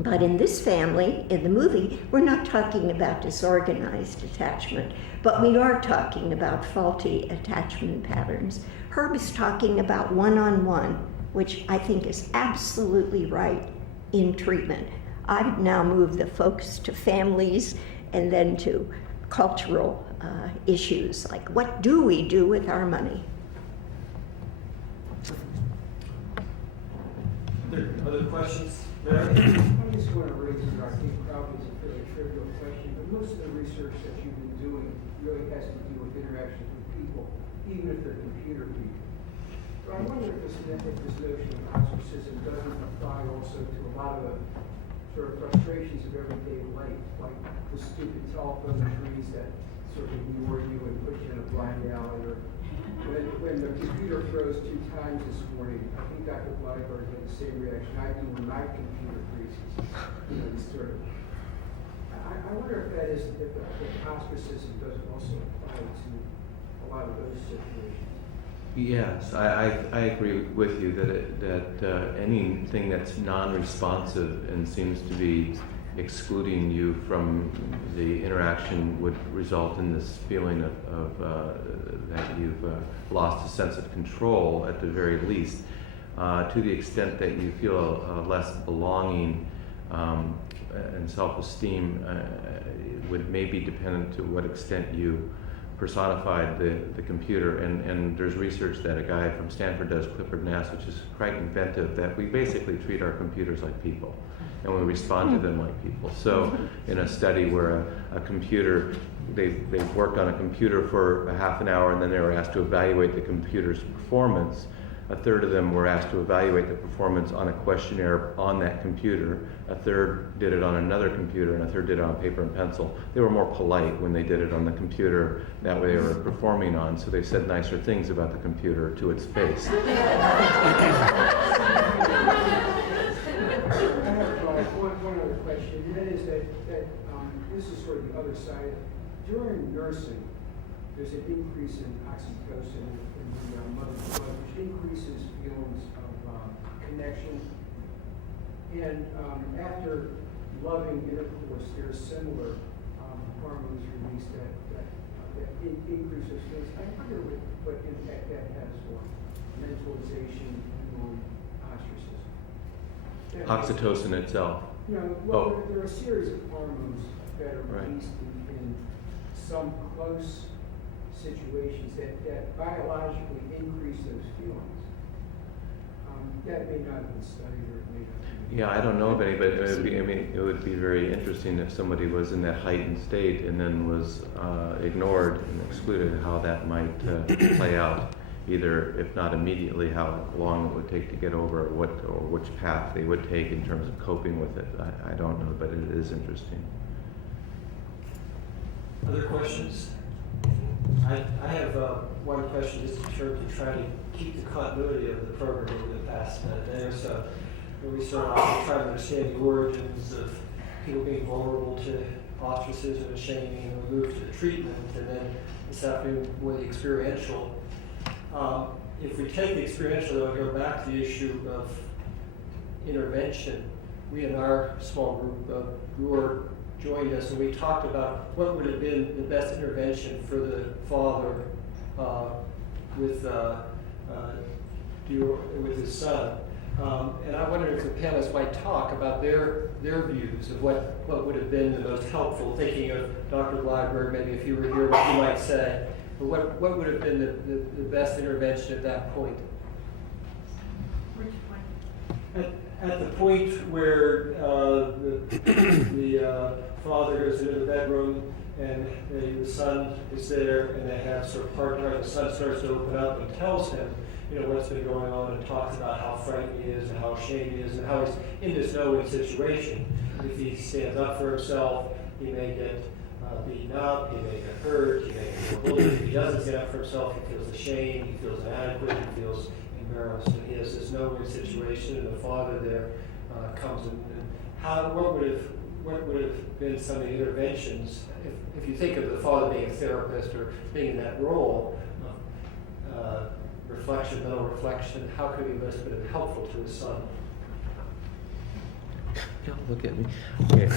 But in this family, in the movie, we're not talking about disorganized attachment, but we are talking about faulty attachment patterns. Herb is talking about one-on-one, which I think is absolutely right in treatment. I've now moved the focus to families and then to cultural issues, like what do we do with our money? Other questions? Mary? I just want to raise what I think probably is a fairly trivial question, but most of the research that you've been doing really has to do with interactions with people, even if they're computer people. But I wonder if this notion of ostracism doesn't apply also to a lot of the sort of frustrations of everyday life, like the stupid telephone trees that sort of ignore you and put you in a blind alley, or when the computer froze 2 times this morning. I think Dr. Blyberg had the same reaction I do when my computer freezes. You know, this sort of. I wonder if that is if ostracism doesn't also apply to a lot of those situations. Yes, I agree with you that anything that's non-responsive and seems to be excluding you from the interaction would result in this feeling of that you've lost a sense of control at the very least. To the extent that you feel less belonging and self-esteem would maybe depend to what extent you personified the computer, and there's research that a guy from Stanford does, Clifford Nass, which is quite inventive, that we basically treat our computers like people, and we respond to them like people. So in a study where a computer, they've worked on a computer for a half an hour, and then they were asked to evaluate the computer's performance. A third of them were asked to evaluate the performance on a questionnaire on that computer. A third did it on another computer, and a third did it on paper and pencil. They were more polite when they did it on the computer that way they were performing on, so they said nicer things about the computer to its face. I have one other question, and that is that this is sort of the other side. During nursing, there's an increase in oxytocin in the mother's blood, which increases feelings of connection. And after loving intercourse, there's similar hormones released that increase those feelings. I wonder what impact that has on mentalization and on ostracism. Oxytocin itself. Well, there are a series of hormones that are released in some close situations that biologically increase those feelings. That may not have been studied, or it may not be. Yeah, I don't know of any, but it would be very interesting if somebody was in that heightened state and then was ignored and excluded, how that might play out. Either, if not immediately, how long it would take to get over, or which path they would take in terms of coping with it. I don't know, but it is interesting. Other questions? I have one question just in terms of trying to keep the continuity of the program over the past minute there. So we start off trying to understand the origins of people being vulnerable to ostracism and shaming, and we move to the treatment, and then this happening with the experiential. If we take the experiential, though, and go back to the issue of intervention, we in our small group, Brewer joined us, and we talked about what would have been the best intervention for the father with his son. And I wondered if the panelists might talk about their views of what would have been the most helpful, thinking of Dr. Blyberg, maybe if he were here, what he might say. But what would have been the best intervention at that point? Which point? At the point where the father goes into the bedroom and the son is there, and they have sort of partner, and the son starts to open up and tells him, what's been going on and talks about how frightened he is and how ashamed he is and how he's in this no-win situation. If he stands up for himself, he may get beaten up, he may get hurt, he may get bullied. If he doesn't stand up for himself, he feels ashamed, he feels inadequate, he feels embarrassed, and he has this no-win situation, and the father there comes in. What would have been some of the interventions, if you think of the father being a therapist or being in that role, mental reflection, how could he have been helpful to his son? Don't look at me. Okay.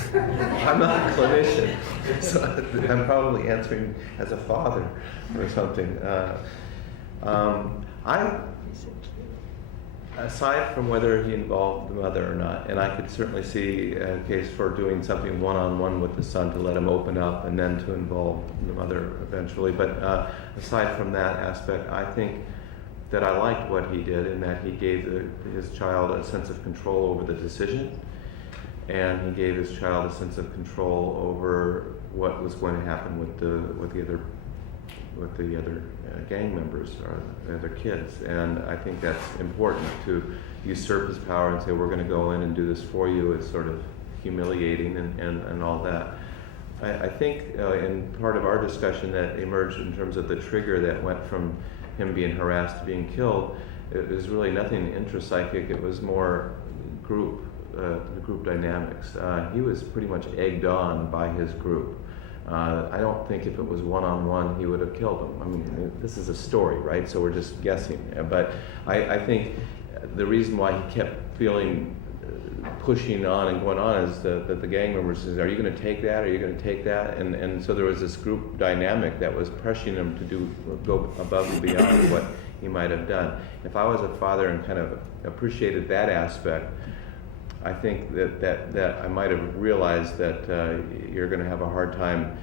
I'm not a clinician, so I'm probably answering as a father or something. Aside from whether he involved the mother or not, and I could certainly see a case for doing something one-on-one with the son to let him open up and then to involve the mother eventually. But aside from that aspect, I think that I liked what he did in that he gave his child a sense of control over the decision, and he gave his child a sense of control over what was going to happen with the other gang members or the other kids. And I think that's important. To usurp his power and say, we're going to go in and do this for you, is sort of humiliating and all that. I think in part of our discussion that emerged in terms of the trigger that went from him being harassed to being killed, it was really nothing intrapsychic. It was more group, the group dynamics. He was pretty much egged on by his group. I don't think if it was one-on-one he would have killed him. I mean, this is a story, right? So we're just guessing. But I think the reason why he kept feeling pushing on and going on is that the gang members says, are you going to take that? Are you going to take that? And so there was this group dynamic that was pressuring him to go above and beyond what he might have done. If I was a father and kind of appreciated that aspect, I think that I might have realized that you're going to have a hard time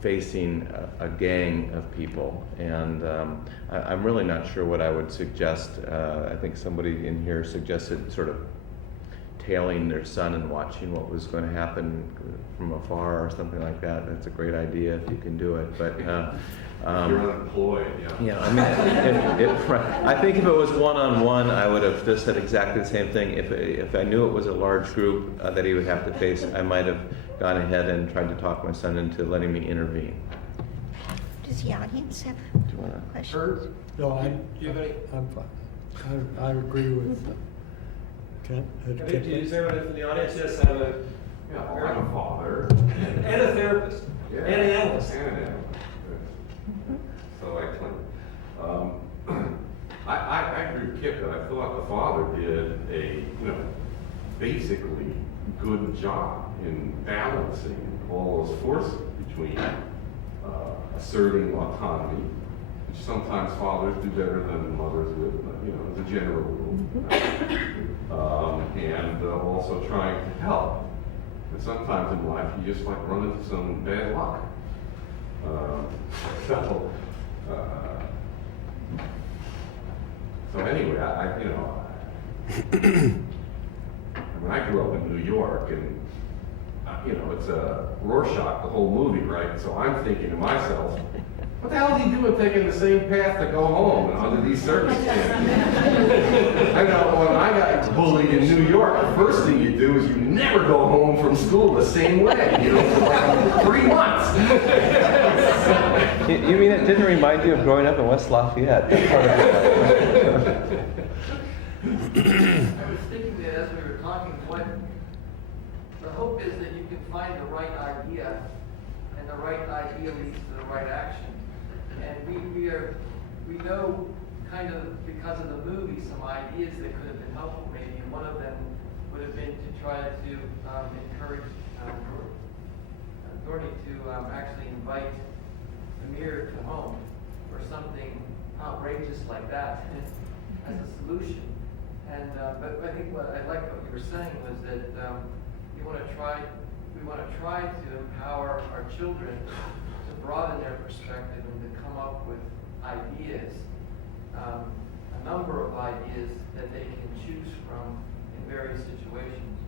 facing a gang of people, and I'm really not sure what I would suggest. I think somebody in here suggested sort of tailing their son and watching what was going to happen from afar or something like that. That's a great idea if you can do it. But you're unemployed, yeah. I mean, I think if it was one-on-one, I would have just said exactly the same thing. If I knew it was a large group that he would have to face, I might have gone ahead and tried to talk my son into letting me intervene. Does the audience have questions? No, Do you have any? I'm fine. I agree with Kent. Is there anyone from the audience yes, have a... Yeah, I'm a father. And a therapist. Yeah. And an analyst. And an analyst. So I claim. I agree with Kip that I thought the father did a, basically good job in balancing all those forces between asserting autonomy, which sometimes fathers do better than mothers would, as a general rule, and also trying to help. And sometimes in life you just run into some bad luck. So anyway, when I grew up in New York, and it's a Rorschach, the whole movie, right? So I'm thinking to myself, what the hell is he doing taking the same path to go home under these circumstances? I know when I got bullied in New York, the first thing you do is you never go home from school the same way, for 3 months. You mean it didn't remind you of growing up in West Lafayette? I was thinking that as we were talking, the hope is that you can find the right idea, and the right idea leads to the right action. And we know kind of because of the movie some ideas that could have been helpful maybe, and one of them would have been to try to encourage Dorney to actually invite Amir to home or something outrageous like that as a solution. And but I think what I like what you were saying was that we want to try to empower our children to broaden their perspective and to come up with ideas, a number of ideas that they can choose from in various situations.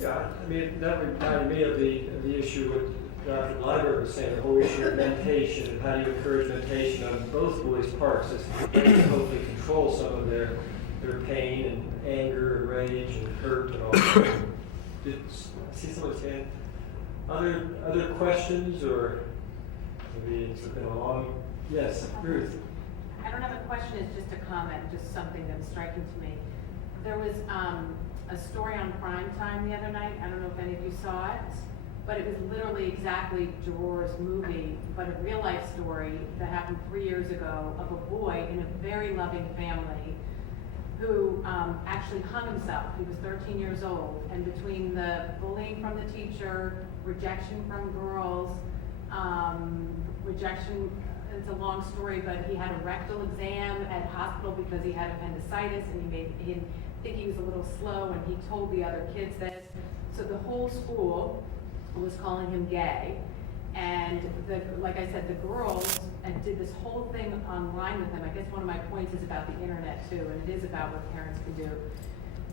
Yeah, I mean, that reminded me of the issue with Dr. Gleiberg was saying, the whole issue of mentation and how do you encourage mentation on both boys' parts is to hopefully control some of their pain and anger and rage and hurt and all that. Did I see someone's hand? Other questions, or maybe it's been a long, yes, Ruth. I don't have a question, it's just a comment, just something that was striking to me. There was a story on Prime Time the other night, I don't know if any of you saw it, but it was literally exactly Gerard's movie, but a real life story that happened 3 years ago of a boy in a very loving family who actually hung himself. He was 13 years old, and between the bullying from the teacher, rejection from girls, rejection, it's a long story, but he had a rectal exam at hospital because he had appendicitis, and he made him think he was a little slow, and he told the other kids this. So the whole school was calling him gay, and like I said, the girls did this whole thing online with him. I guess one of my points is about the internet too, and it is about what parents can do.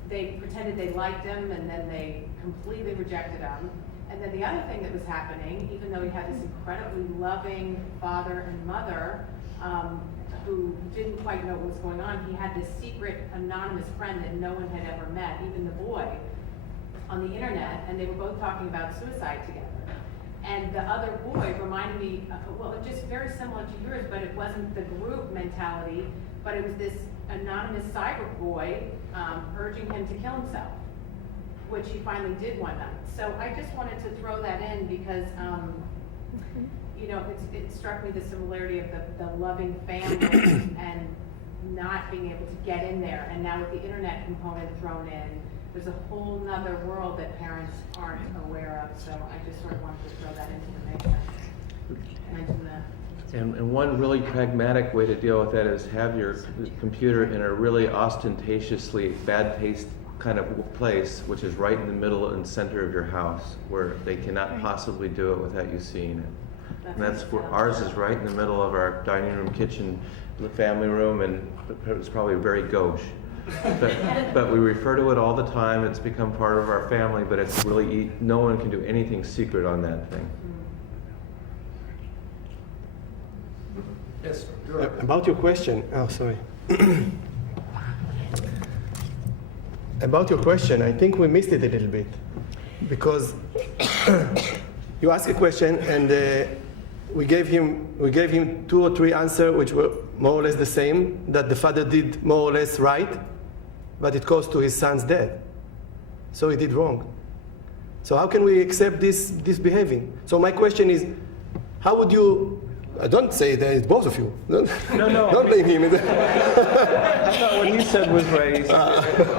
They pretended they liked him, and then they completely rejected him. And then the other thing that was happening, even though he had this incredibly loving father and mother who didn't quite know what was going on, he had this secret anonymous friend that no one had ever met, even the boy, on the internet, and they were both talking about suicide together. And the other boy reminded me, well, just very similar to yours, but it wasn't the group mentality, but it was this anonymous cyber boy urging him to kill himself, which he finally did one night. So I just wanted to throw that in because, you know, it struck me the similarity of the loving family and not being able to get in there. And now with the internet component thrown in, there's a whole nother world that parents aren't aware of. So I just sort of wanted to throw that into the mix. Mention that. And one really pragmatic way to deal with that is have your computer in a really ostentatiously bad taste kind of place, which is right in the middle and center of your house, where they cannot possibly do it without you seeing it. And that's where ours is right in the middle of our dining room, kitchen, the family room, and it's probably very gauche. But we refer to it all the time. It's become part of our family, but it's really, no one can do anything secret on that thing. Yes, about your question, about your question, I think we missed it a little bit, because you asked a question and we gave him 2 or 3 answers which were more or less the same, that the father did more or less right, but it caused to his son's death. So he did wrong. So how can we accept this behaving? So my question is, how would you? Don't say that it's both of you. No. Don't blame him. I thought what he said was right.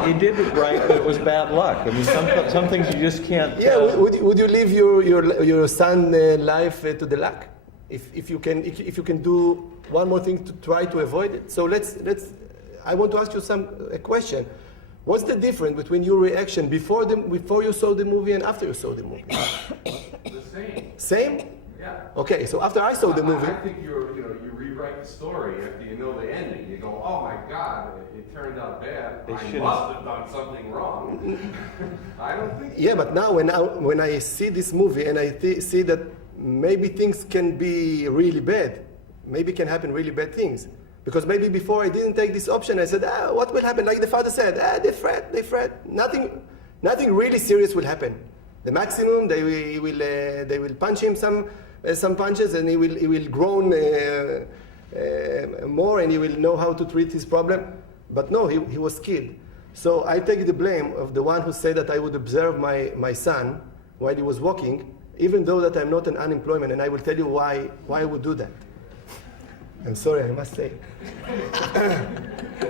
He did it right, but it was bad luck. I mean, some things you just can't. Yeah, would you live your son's life to the luck? If you can do one more thing to try to avoid it. So let's. I want to ask you a question. What's the difference between your reaction before you saw the movie and after you saw the movie? The same. Same? Yeah. Okay, so after I saw the movie. I think you rewrite the story after you know the ending. You go, oh my God, it turned out bad. I must have done something wrong. I don't think. Yeah, but now when I see this movie and I see that maybe things can be really bad, maybe can happen really bad things. Because maybe before I didn't take this option, I said, what will happen? Like the father said, they fret. Nothing really serious will happen. The maximum, they will punch him some punches, and he will groan more, and he will know how to treat his problem. But no, he was killed. So I take the blame of the one who said that I would observe my son while he was walking, even though that I'm not an unemployment, and I will tell you why I would do that. I'm sorry, I must say.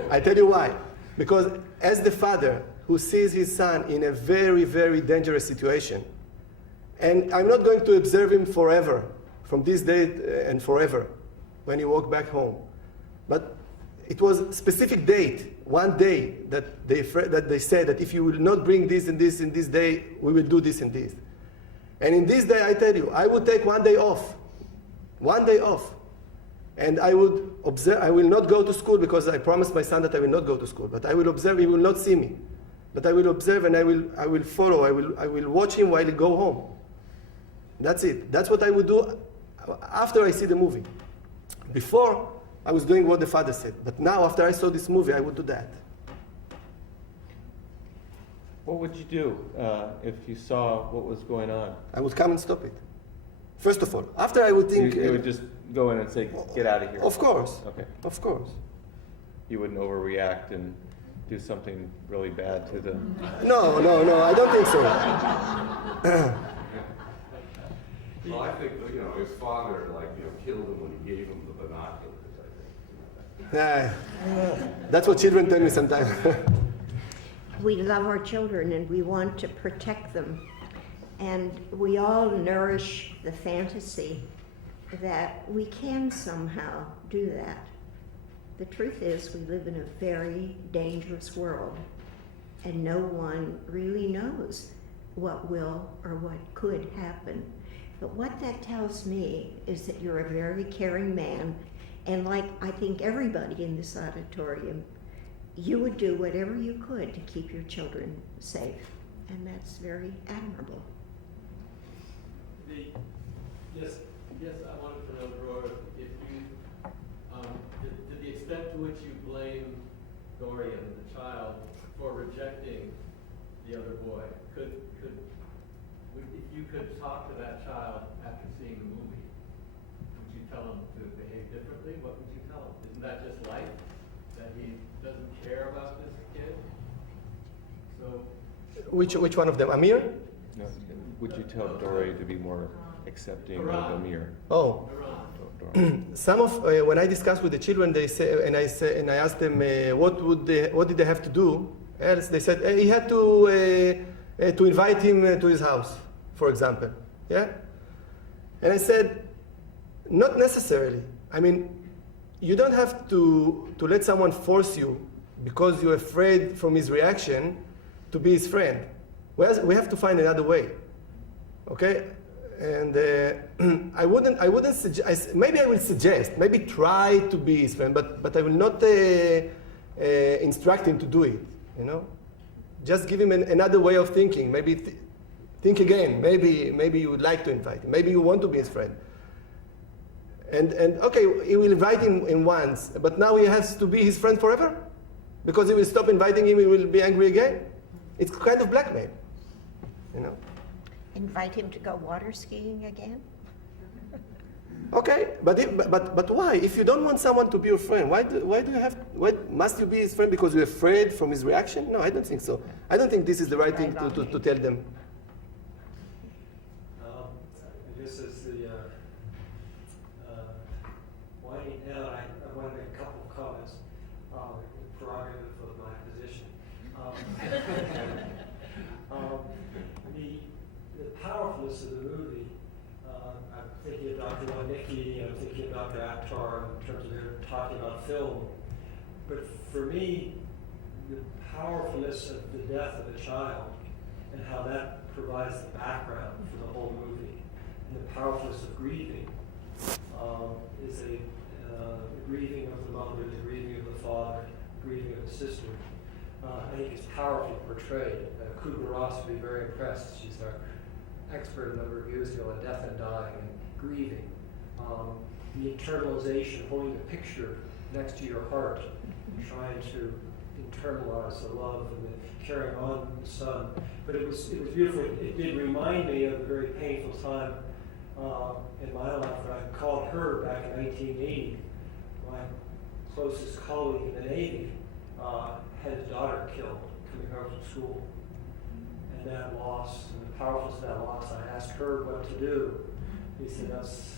I tell you why. Because as the father who sees his son in a very, very dangerous situation, and I'm not going to observe him forever, from this day and forever, when he walked back home. But it was a specific date, one day, that they said that if you will not bring this and this in this day, we will do this and this. And in this day, I tell you, I would take 1 day off. 1 day off. And I would observe. I will not go to school because I promised my son that I will not go to school. But I will observe. He will not see me, but I will observe and I will follow. I will watch him while he go home. That's it. That's what I would do after I see the movie. Before, I was doing what the father said. But now, after I saw this movie, I would do that. What would you do if you saw what was going on? I would come and stop it. First of all. After I would think... You would just go in and say, get out of here? Of course. Okay. Of course. You wouldn't overreact and do something really bad to the... No, I don't think so. Well, I think, his father, killed him when he gave him the binoculars, I think. That's what children tell me sometimes. We love our children and we want to protect them. And we all nourish the fantasy that we can somehow do that. The truth is, we live in a very dangerous world, and no one really knows what will or what could happen. But what that tells me is that you're a very caring man, and like I think everybody in this auditorium, you would do whatever you could to keep your children safe, and that's very admirable. Yes, I wanted to know, Dror, if you, to the extent to which you blame Dorian, the child, for rejecting the other boy, if you could talk to that child after seeing the movie, would you tell him to behave differently? What would you tell him? Isn't that just life? That he doesn't care about this kid? So. Which one of them? Amir? No. Would you tell Dory to be more accepting of Amir? Oh. Some of when I discuss with the children, they say, and I asked them what did they have to do? Else they said he had to invite him to his house, for example. Yeah. And I said, not necessarily. I mean, you don't have to let someone force you because you're afraid from his reaction to be his friend. We have to find another way. Okay. And I wouldn't suggest, maybe I will suggest, maybe try to be his friend, but I will not instruct him to do it, Just give him another way of thinking. Maybe think again. Maybe you would like to invite him. Maybe you want to be his friend. And okay, he will invite him in once, but now he has to be his friend forever? Because he will stop inviting him, he will be angry again? It's kind of blackmail, Invite him to go water skiing again? Okay, but why? If you don't want someone to be your friend, why must you be his friend because you're afraid from his reaction? No, I don't think so. I don't think this is the right thing to tell them. This is the winding down. I want to make a couple of comments, prerogative of my position. The powerfulness of the movie, I'm thinking of Dr. Wanicki, I'm thinking of Dr. Akhtar in terms of their talking about film. But for me, the powerfulness of the death of a child and how that provides the background for the whole movie, and the powerfulness of grieving is the grieving of the mother, the grieving of the father, the grieving of the sister. I think it's powerfully portrayed. Kubler-Ross would be very impressed. She's our expert a number of years ago on death and dying and grieving. The internalization, holding the picture next to your heart, trying to internalize the love and the carrying on the son. But it was beautiful. It did remind me of a very painful time in my life when I called her back in 1980. My closest colleague in the Navy had his daughter killed coming home from school. And that loss, and the powerfulness of that loss, I asked her what to do. He said, that's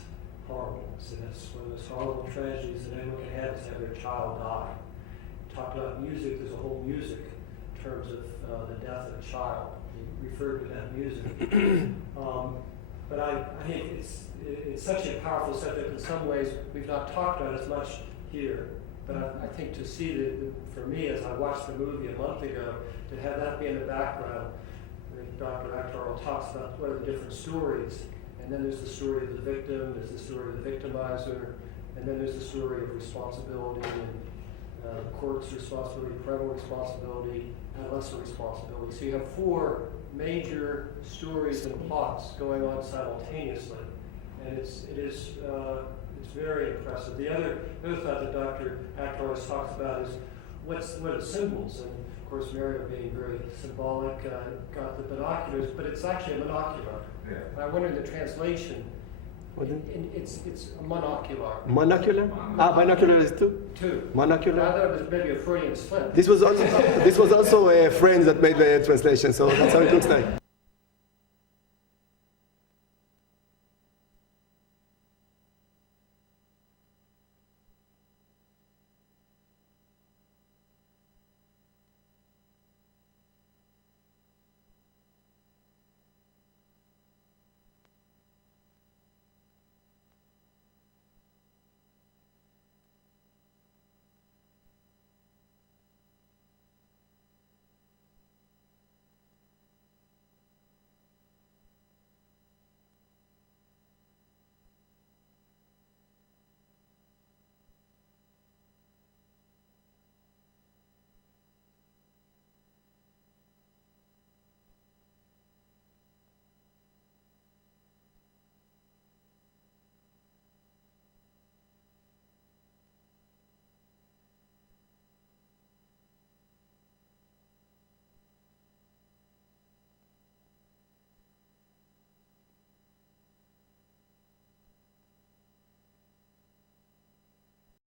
horrible. He said, that's one of those horrible tragedies that anyone can have is to have their child die. He talked about music, there's a whole music in terms of the death of a child. He referred to that music. But I think it's such a powerful subject in some ways we've not talked about as much here. But I think to see for me, as I watched the movie a month ago, to have that be in the background, I think Dr. Akhtar talks about what are the different stories, and then there's the story of the victim, there's the story of the victimizer, and then there's the story of responsibility and court's responsibility, parental responsibility, adolescent responsibility. So you have four major stories and plots going on simultaneously, and it's very impressive. The other thought that Dr. Acker always talks about is what are symbols, and of course Mario being very symbolic, got the binoculars, but it's actually a monocular. Yeah. I wonder in the translation, it's a monocular. Monocular? Binocular is two? Two. Monocular? I thought it was maybe a Freudian slip. This was also a friend that made the translation, so that's how it looks like.